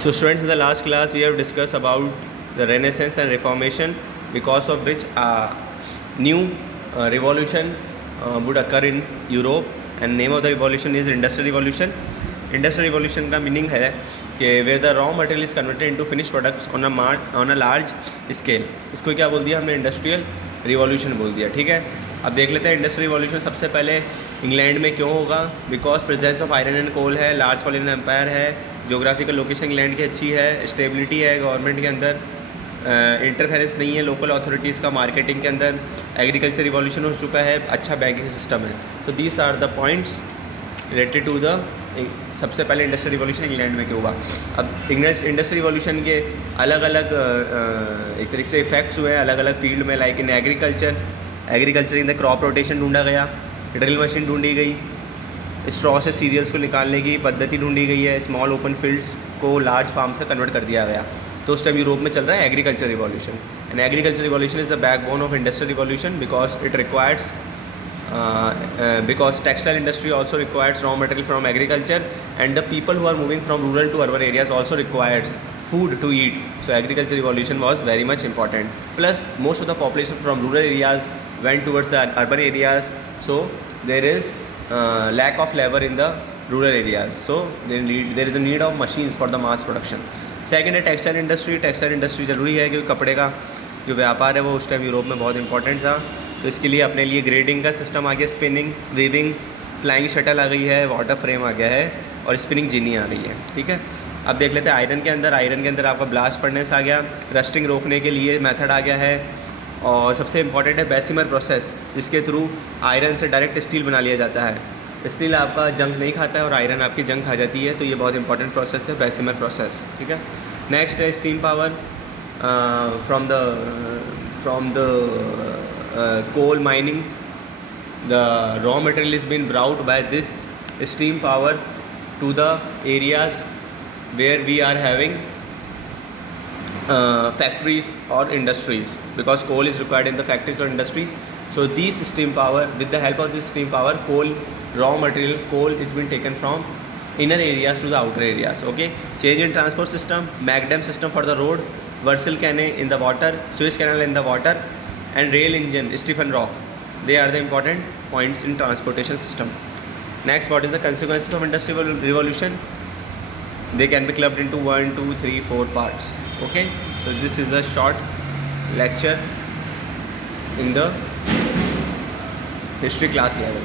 So students, in the last class we have discussed about the Renaissance and Reformation, because of which a new revolution would occur in Europe, and name of the revolution is Industrial Revolution. Industrial Revolution का meaning है कि where the raw material is converted into finished products on a large scale. इसको क्या बोल दिया हमने? Industrial revolution बोल दिया. ठीक है, अब देख लेते हैं इंडस्ट्रियल रिवॉल्यूशन सबसे पहले इंग्लैंड में क्यों होगा. Because presence of iron and coal है, लार्ज कॉलोनियल एम्पायर है, जोग्राफिकल लोकेशन इंग्लैंड की अच्छी है, स्टेबिलिटी है गवर्नमेंट के अंदर, इंटरफेरेंस नहीं है लोकल अथॉरिटीज़ का मार्केटिंग के अंदर, एग्रीकल्चर रिवॉल्यूशन हो चुका है, अच्छा बैंकिंग सिस्टम है. So these are the points related to the सबसे पहले इंडस्ट्रियल रिवॉल्यूशन इंग्लैंड में क्यों हुआ. अब इंडस्ट्रियल रिवॉल्यूशन के अलग अलग एक तरीके से इफेक्ट्स हुए हैं अलग अलग फील्ड में. Like in agriculture in the crop rotation ढूंढा गया, ड्रिल मशीन ढूंढी गई, स्ट्रॉ से सीरियल्स को निकालने की पद्धति ढूंढी गई है, स्मॉल ओपन फील्ड्स को लार्ज फार्म से कन्वर्ट कर दिया गया. तो उस टाइम यूरोप में चल रहा है agriculture revolution. And agriculture revolution is the backbone of industrial revolution because it requires because textile industry also requires raw material from agriculture, and the people who are moving from rural to urban areas also requires food to eat. So agriculture revolution was very much important. Plus most of the population from rural areas went towards the urban areas, so there is lack of labor in the rural areas, so there is a need of machines for the mass production. Second है textile industry. Textile industry ज़रूरी है क्योंकि कपड़े का जो व्यापार है वो उस टाइम यूरोप में बहुत इंपॉर्टेंट था. तो इसके लिए अपने लिए ग्रेडिंग का सिस्टम आ गया, स्पिनिंग, वीविंग, फ्लाइंग शटल आ गई है, वाटर फ्रेम आ गया है और स्पिनिंग जिनी आ गई है. ठीक है, अब देख लेते हैं आयरन के अंदर आपका ब्लास्ट फर्नेस आ गया, रस्टिंग रोकने के लिए मेथड आ गया है, और सबसे इम्पॉर्टेंट है बेसिमर प्रोसेस, जिसके थ्रू आयरन से डायरेक्ट स्टील बना लिया जाता है. स्टील आपका जंग नहीं खाता है और आयरन आपकी जंग खा जाती है, तो ये बहुत इंपॉर्टेंट प्रोसेस है बेसिमर प्रोसेस. ठीक है, नेक्स्ट है steam power. From the coal mining, the raw material is being brought by this steam power to the areas where we are having factories or industries, because coal is required in the factories or industries. So these steam power, with the help of this steam power, raw material coal is being taken from inner areas to the outer areas. Okay, change in transport system, MACDAM system for the road, Versailles canal in the water, Suez canal in the water, and rail engine, Stephen Rock. They are the important points in transportation system. Next, what is the consequences of industrial revolution? They can be clubbed into 1, 2, 3, 4 parts. Okay, so this is a short lecture in the history class level.